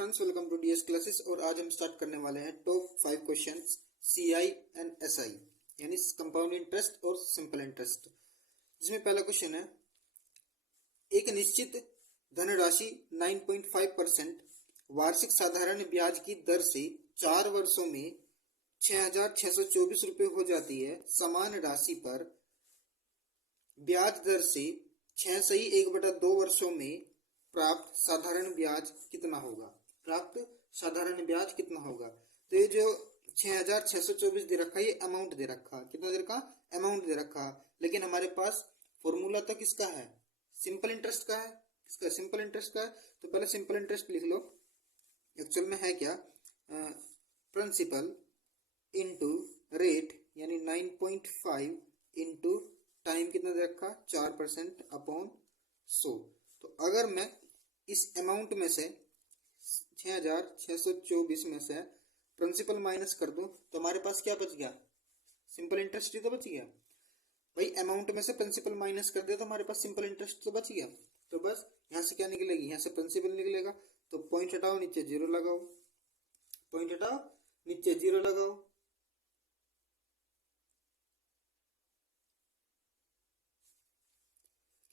Friends, welcome to DS classes. और आज हम स्टार्ट करने वाले हैं top 5 questions CI and SI यानी कंपाउंड इंटरेस्ट और सिंपल इंटरेस्ट। जिसमें पहला क्वेश्चन है, एक निश्चित धनराशि 9.5% वार्षिक साधारण ब्याज की दर से 4 वर्षों में 6,624 रुपये हो जाती है। समान राशि पर ब्याज दर से 6/1/2 वर्षों में प्राप्त साधारण ब्याज कितना होगा? प्राप्त साधारण ब्याज कितना होगा? तो ये जो 6,624 दे रखा है, ये अमाउंट दे रखा, कितना दे रखा? अमाउंट दे रखा। लेकिन हमारे पास फॉर्मूला तो किसका है? सिंपल इंटरेस्ट का है। किसका? सिंपल इंटरेस्ट का है। तो पहले सिंपल इंटरेस्ट लिख लो। एक्चुअल में है क्या? प्रिंसिपल इंटू रेट यानी 9.5 इंटू टाइम कितना दे रखा? 4% अपॉन 100। तो अगर मैं इस अमाउंट में से 6,624 में से प्रिंसिपल माइनस कर दूं तो हमारे पास क्या बच गया? सिंपल इंटरेस्ट ही तो बच गया भाई। अमाउंट में से प्रिंसिपल माइनस कर दे तो हमारे पास सिंपल इंटरेस्ट तो बच गया। तो बस यहाँ से क्या निकलेगी? यहाँ से प्रिंसिपल निकलेगा। तो पॉइंट हटाओ, नीचे जीरो लगाओ। पॉइंट हटाओ, नीचे जीरो लगाओ।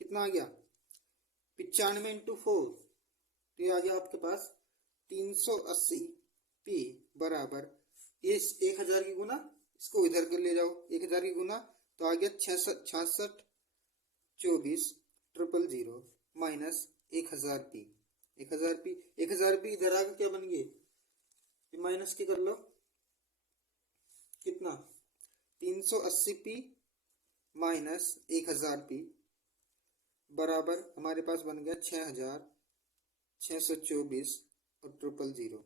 कितना आ गया? 95 इंटू 4, तो ये आ गया आपके पास 380 पी बराबर ये 1,000 की गुना, इसको इधर कर ले जाओ, 1,000 की गुना, तो आ गया 66,24,000 माइनस 1,000 पी। 1,000 पी इधर आकर क्या बन गए? माइनस की कर लो, कितना? 380 पी माइनस 1,000 पी बराबर हमारे पास बन गया 6,624 और 000।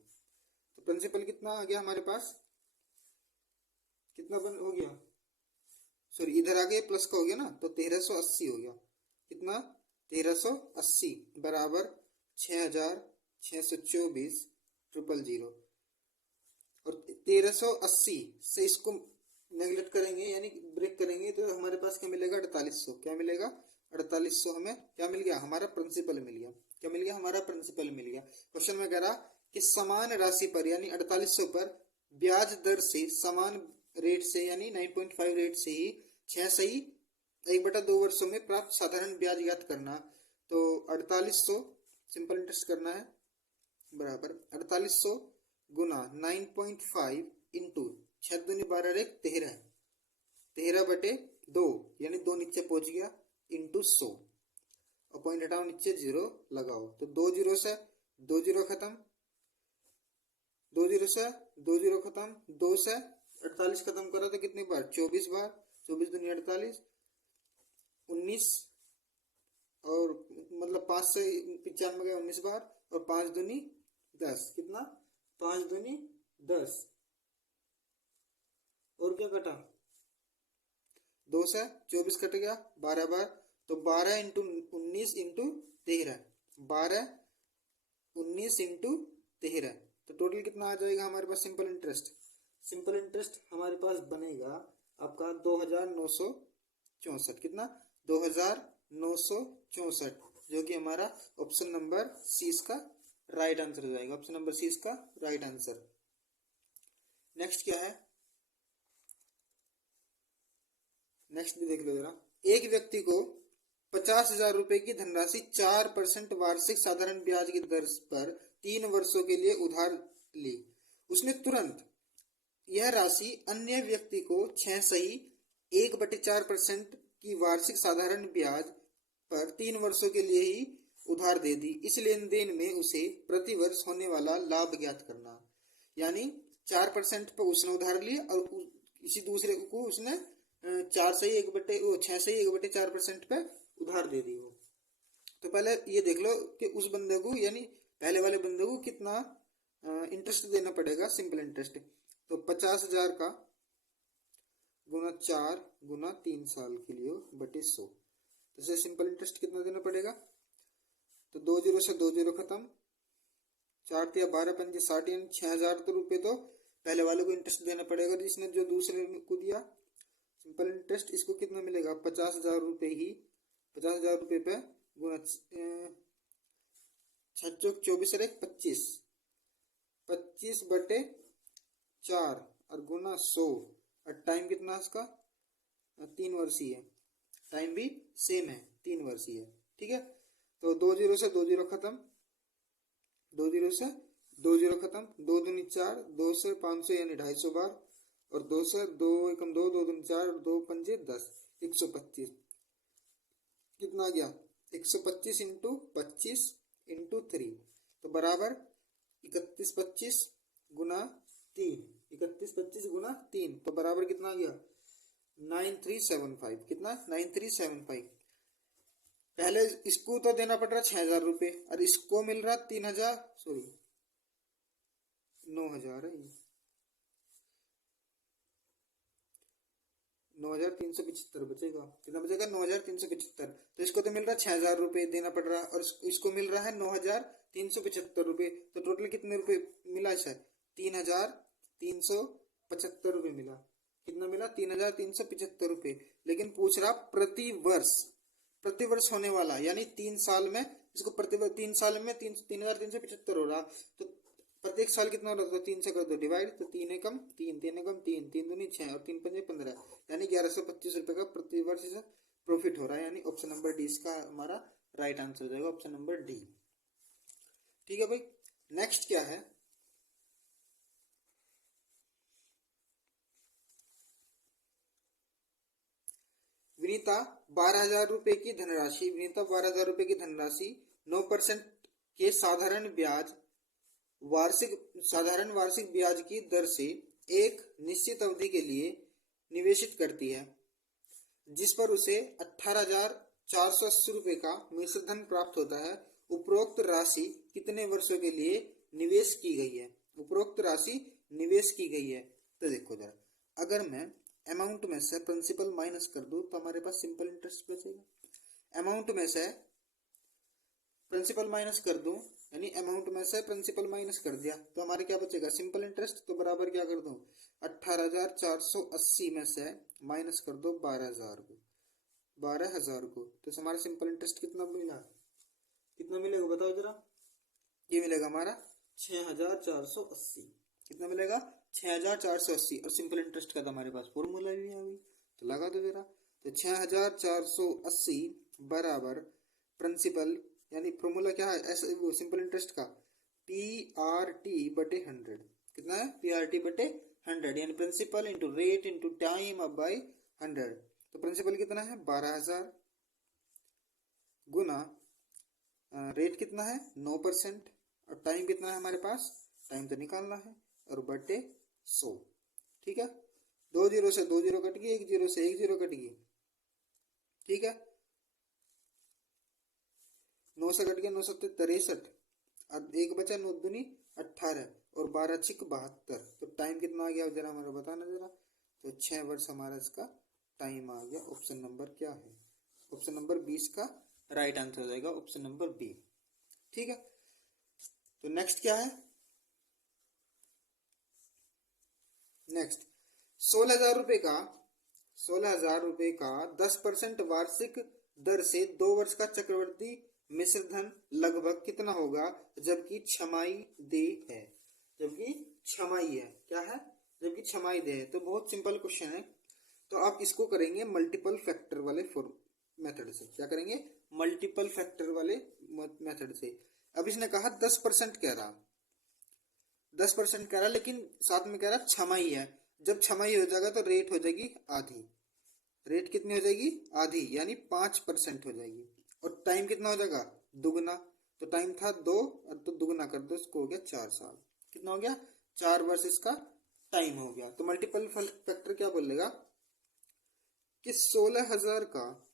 तो प्रिंसिपल कितना आ गया हमारे पास? कितना बन हो गया? सॉरी, इधर आ गया प्लस का हो गया ना, तो 1,380 हो गया। कितना? 1,380 बराबर 6,624 000। और 1,380 से इसको नेगलेक्ट करेंगे यानी ब्रेक करेंगे तो हमारे पास क्या मिलेगा? 4,800। क्या मिलेगा? 4,800 हमें क्या मिल गया? हमारा प्रिंसिपल मिल गया। क्या मिल गया? हमारा प्रिंसिपल मिल गया। क्वेश्चन में कह रहा कि समान राशि पर यानी 4,800 पर ब्याज दर से समान रेट से यानी 9.5 रेट से ही 6/1/2 वर्षों में प्राप्त साधारण ब्याज ज्ञात करना। तो 4,800 सिंपल इंटरेस्ट करना है बराबर 4,800 गुना 9.5 इंटू 6 दूनी 12 13 13/2 यानी 2 नीचे पहुंच गया इंटू 100 और पॉइंट हटाओ, नीचे जीरो लगाओ। तो 2 जीरो से 2 जीरो खत्म, 2 जीरो से 2 जीरो खत्म, 2 से 48 खत्म करो तो कितनी बार? 24 बार। 24 दूनी 48, 19 और मतलब 5 से 95 गए 19 बार, और 5 दूनी 10। कितना? 5 दूनी 10 और क्या कटा? 2 से 24 कट गया 12 बार, तो 12 इंटू 19 इंटू 13, 12 19 इंटू 13, तो टोटल कितना आ जाएगा हमारे पास? सिंपल इंटरेस्ट हमारे पास बनेगा आपका 2,964। कितना? 2,964, जो कि हमारा ऑप्शन नंबर सी इसका राइट आंसर हो जाएगा। ऑप्शन नंबर सी इसका राइट आंसर। नेक्स्ट क्या है? नेक्स्ट भी देख लो जरा। एक व्यक्ति को 50,000 रुपए की धनराशि 4% वार्षिक साधारण ब्याज की दर पर 3 वर्षों के लिए उधार ली। उसने तुरंत यह राशि अन्य व्यक्ति को 6/1/4% की वार्षिक साधारण ब्याज पर 3 वर्षों के लिए ही उधार दे दी। इस लेन देन में उसे प्रति वर्ष होने वाला लाभ ज्ञात करना। यानी 4% पर उसने उधार लिया और किसी दूसरे को उसने 6/1/4% पे उधार दे दी हो। तो पहले ये देख लो कि उस बंदे को यानी पहले वाले बंदे को कितना इंटरेस्ट देना पड़ेगा? Simple interest. तो 50,000 का गुना 4 गुना 3 साल के लिए बटे 100, तो सिंपल इंटरेस्ट कितना देना पड़ेगा? तो 2 जीरो से 2 जीरो खत्म, 4 या 12 5 60 यानी 6,000 तो रुपये तो पहले वाले को इंटरेस्ट देना पड़ेगा जिसने जो दूसरे को दिया। सिंपल इंटरेस्ट इसको कितना मिलेगा? 50,000 रुपये ही 50,000 रुपये पे गुना 6 24 25, 25/4 और गुना 100 और टाइम कितना इसका 3 वर्षीय है। टाइम भी सेम है 3 वर्षीय है। ठीक है, तो 2 जीरो से 2 जीरो खत्म, 2 जीरो से 2 जीरो खत्म, 2 दूनी 4, 2 से 500 यानी 250 बार, और 2 से 2 एकम 2, 2 दूनी 4 और 2 पंजे 10, 125। कितना आ गया 125 इंटू 25 इंटू 3, तो बराबर 3125 गुना 3, 3125 गुना 3, तो बराबर कितना आ गया 9375। कितना 9375। पहले इसको तो देना पड़ रहा 6000 रुपये और इसको मिल रहा 3000, सॉरी 9000 है, 9375 बचेगा। कितना बचेगा 9375। तो इसको तो मिल रहा 6000 रुपये देना पड़ रहा और इसको मिल रहा है 9375 रुपये। तो टोटल कितने रुपए मिला इसे 3375 रुपये मिला। कितना मिला 3375 रुपये। लेकिन पूछ रहा प्रति वर्ष, प्रति वर्ष होने वाला, यानी 3 साल में इसको प्रति 3 साल में 3375 हो रहा, तो प्रत्येक साल कितना हो रहा है 3 से कर दो डिवाइड, तो 3 एकम 3, 3 एकम 3, 3 दूनी 6 और 3 पंजे 15, यानी 1125 रुपये का प्रति वर्ष से प्रॉफिट हो रहा है। यानी ऑप्शन नंबर डी इसका हमारा राइट आंसर हो जाएगा, ऑप्शन नंबर डी। ठीक है भाई, नेक्स्ट क्या है, विनीता 12,000 रुपए की धनराशि, विनीता 12,000 रुपए की धनराशि 9% के साधारण वार्षिक ब्याज की दर से एक निश्चित अवधि के लिए निवेशित करती है, जिस पर उसे 18,480 रुपए का मिश्र धन प्राप्त होता है। उपरोक्त राशि कितने वर्षों के लिए निवेश की गई है, उपरोक्त राशि निवेश की गई है। तो देखो जरा, अगर मैं अमाउंट में से प्रिंसिपल माइनस कर दूं तो हमारे पास सिंपल इंटरेस्ट बचेगा। अमाउंट में से प्रिंसिपल माइनस कर दूं, यानी अमाउंट में से प्रिंसिपल माइनस कर दिया तो हमारे क्या बचेगा सिंपल इंटरेस्ट। तो बराबर क्या कर दूं 18,480 में से माइनस कर दो 12,000 को, 12,000 को, तो हमारा सिंपल इंटरेस्ट कितना मिला, कितना मिलेगा बताओ जरा। ये मिलेगा हमारा 6,480। कितना मिलेगा 6,480। और सिंपल इंटरेस्ट का तो हमारे पास फॉर्मूला भी है, तो लगा दो जरा। तो 6,480 बराबर प्रिंसिपल, यानी फॉर्मूला क्या है ऐसे वो सिंपल इंटरेस्ट का PRT/100। कितना है PRT/100, यानी principal into rate into time अब बाय 100। तो प्रिंसिपल कितना है 12,000 गुना रेट कितना है 9% और टाइम कितना है हमारे पास, टाइम तो निकालना है, और बटे 100। ठीक है, 2 जीरो से 2 जीरो कट गई, 1 जीरो से 1 जीरो कट गई। ठीक है, 9 से कट गया 9 7 63, अब 1 बचा 9 दूनी 18 और 12 छिक 72। तो टाइम कितना आ गया जरा हमारा बताना जरा। तो 6 वर्ष हमारा इसका टाइम आ गया। ऑप्शन नंबर क्या है, ऑप्शन नंबर 20 का राइट आंसर हो जाएगा, ऑप्शन नंबर बी। ठीक है, तो नेक्स्ट क्या है, नेक्स्ट 16,000 रुपए का 10% वार्षिक दर से 2 वर्ष का चक्रवर्ती मिश्र धन लगभग कितना होगा जबकि छमाही दे है, जबकि छमाही है, क्या है जबकि छमाही दे है। तो बहुत सिंपल क्वेश्चन है, तो आप इसको करेंगे मल्टीपल फैक्टर वाले मेथड से। क्या करेंगे मल्टीपल फैक्टर वाले मेथड से। अब इसने कहा 10% कह रहा, 10% कह रहा, लेकिन साथ में कह रहा छमाही है। जब छमाही हो जाएगा तो रेट हो जाएगी आधी, रेट कितनी हो जाएगी आधी, यानी 5% हो जाएगी। और टाइम कितना हो जाएगा दुगना, तो टाइम था 2 और तो दुगना कर दो, इसको हो गया 4 साल। कितना हो गया 4 वर्ष इसका टाइम हो गया। तो मल्टीपल फैक्टर क्या बोलेगा कि 16,000 का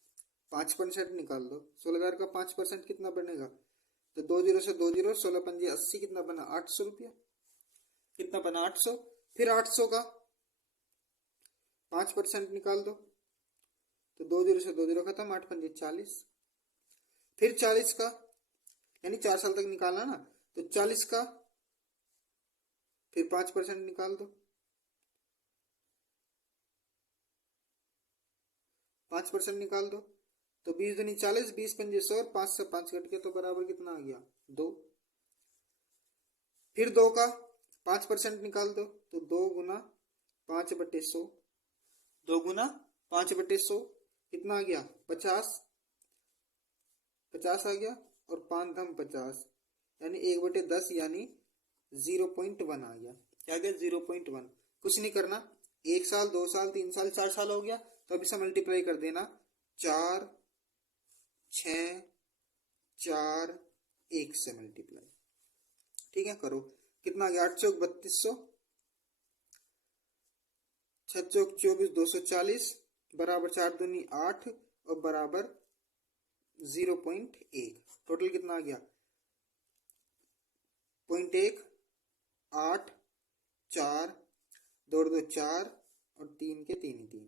5% निकाल दो, 16,000 का 5% कितना बनेगा, तो 2 जीरो से 2 जीरो, 16 पंजे 80, कितना बना 800 रुपया, कितना बना 800। फिर 800 का 5% निकाल दो, तो 2 जीरो से 2 जीरो खत्म, 8 पंजे 40। फिर 40 का, यानी 4 साल तक निकालना ना, तो 40 का फिर 5% निकाल दो, 5% निकाल दो, तो 20 दूनी 40, 20 पंजे 100, 5 से 5 कट के तो बराबर कितना आ गया 2। फिर 2 का 5% निकाल दो तो 2 गुना 5/100, 2 गुना 5/100 कितना आ गया 50, 50 आ गया, और 5×50 यानी 1/10 यानी 0.1 आ गया। क्या गया 0.1। कुछ नहीं करना, 1 साल 2 साल 3 साल 4 साल हो गया तो अब इसे मल्टीप्लाई कर देना, 4 6 4 1 से मल्टीप्लाई। ठीक है, करो, कितना आ गया 8 चौक 3200, 6 चौक 24 240 बराबर 4 दूनी 8 और बराबर 0.1। टोटल कितना आ गया 0.1 8 4 2 2 4 और 3 के 3 ही 3,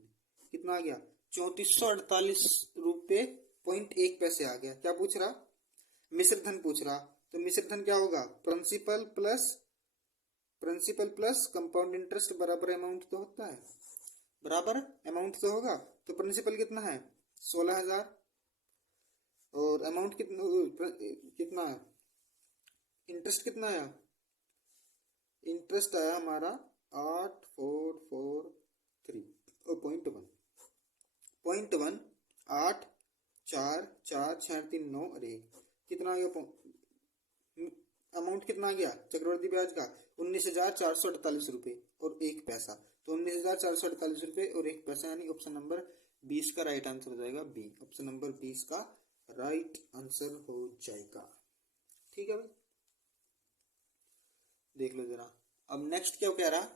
कितना आ गया 3448 रुपये 0.1 आ गया। क्या पूछ रहा, मिश्र धन पूछ रहा, तो मिश्र धन क्या होगा प्रिंसिपल प्लस कंपाउंड इंटरेस्ट बराबर अमाउंट तो होता है, बराबर अमाउंट तो होगा। तो प्रिंसिपल कितना है 16,000 और अमाउंट कितना है, इंटरेस्ट कितना आया, इंटरेस्ट आया हमारा 8443 और 0.1 8 4 4 6 3 9 और 1, कितना आ गया अमाउंट कितना आ गया चक्रवर्ती ब्याज का 19,448 रुपये और 1 पैसा। तो 19,448 रुपये और 1 पैसा यानी ऑप्शन नंबर 20 का राइट आंसर हो जाएगा बी। ऑप्शन नंबर 20 का राइट आंसर हो जाएगा। ठीक है भाई, देख लो जरा। अब नेक्स्ट क्या कह रहा,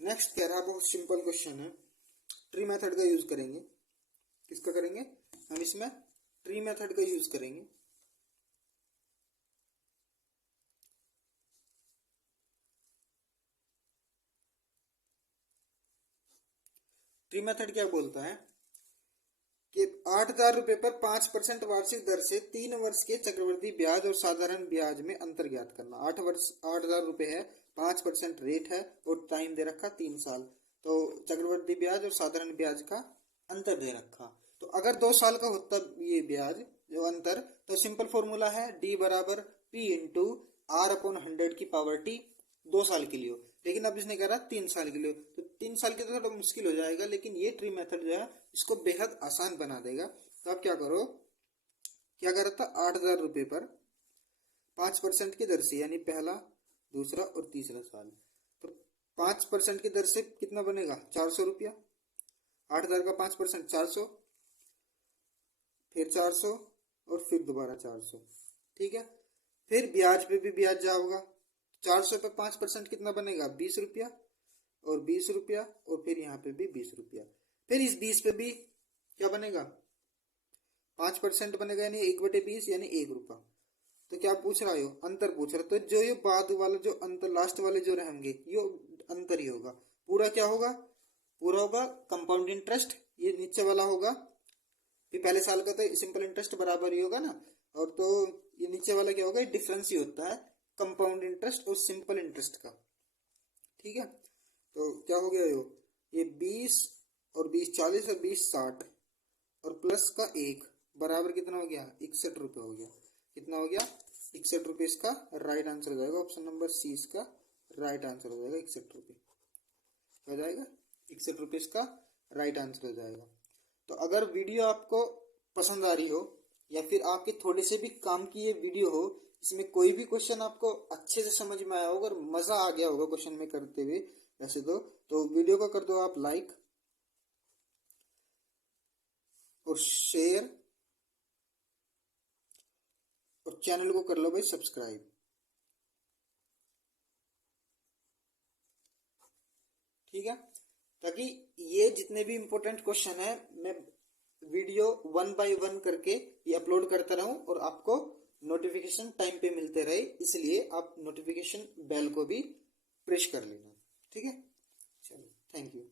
नेक्स्ट कह रहा बहुत सिंपल क्वेश्चन है, ट्री मेथड का यूज करेंगे। किसका करेंगे हम, इसमें ट्री मेथड का यूज करेंगे। ट्री मेथड क्या बोलता है कि 8,000 रुपए पर 5% वार्षिक दर से 3 वर्ष के चक्रवृद्धि ब्याज और साधारण ब्याज में अंतर ज्ञात करना। 8,000 रुपए है, 5% रेट है और टाइम दे रखा 3 साल। तो चक्रवृद्धि ब्याज और साधारण ब्याज का अंतर दे रखा। तो अगर 2 साल का होता ये ब्याज जो अंतर, तो सिंपल फॉर्मूला है डी बराबर पी इंटू आर अपॉन 100 की पावर टी, 2 साल के लिए हो। लेकिन अब इसने कहा 3 साल के लिए, तो 3 साल के तो थोड़ा मुश्किल हो जाएगा, लेकिन ये ट्री मेथड जो है इसको बेहद आसान बना देगा। तो आप क्या करो, क्या कर रहा था 8,000 रुपए पर 5% की दर से, यानी पहला दूसरा और तीसरा साल, तो 5% की दर से कितना बनेगा 400 रुपया। 8,000 का 5% 400, फिर 400 और फिर दोबारा 400। ठीक है, फिर ब्याज पे भी ब्याज जाओगा, 400 पे 5% कितना बनेगा 20 रुपया और 20 रुपया और फिर यहाँ पे भी 20 रुपया। फिर इस 20 पे भी क्या बनेगा 5% बनेगा, यानी 1/20 यानी 1 रुपया। तो क्या पूछ रहा है, अंतर पूछ रहा। तो जो ये बाद वाला जो अंतर लास्ट वाले जो रहेंगे ये अंतर ही होगा। पूरा क्या होगा, पूरा होगा कंपाउंड इंटरेस्ट, ये नीचे वाला होगा, फिर पहले साल का तो सिंपल इंटरेस्ट बराबर ही होगा ना, और तो ये नीचे वाला क्या होगा, डिफरेंस ही होता है कंपाउंड इंटरेस्ट और सिंपल इंटरेस्ट का। ठीक है, तो क्या हो गया ये 20 और 20 40 और 20 60 और प्लस का 1 बराबर कितना हो गया 61 रुपये हो गया। कितना हो गया 61 रुपये, इसका राइट आंसर हो जाएगा। ऑप्शन नंबर सी इसका राइट आंसर हो जाएगा, 61 रुपये हो जाएगा, 61 रुपये इसका राइट आंसर हो जाएगा। तो अगर वीडियो आपको पसंद आ रही हो या फिर आपके थोड़े से भी काम की ये वीडियो हो, इसमें कोई भी क्वेश्चन आपको अच्छे से समझ में आया होगा और मजा आ गया होगा क्वेश्चन में करते हुए वैसे तो वीडियो को कर दो आप लाइक और शेयर और चैनल को कर लो भाई सब्सक्राइब। ठीक है, ताकि ये जितने भी इंपॉर्टेंट क्वेश्चन है मैं वीडियो 1 बाय 1 करके ये अपलोड करता रहूं और आपको नोटिफिकेशन टाइम पे मिलते रहे, इसलिए आप नोटिफिकेशन बेल को भी प्रेस कर लेना। ठीक है, चलो थैंक यू।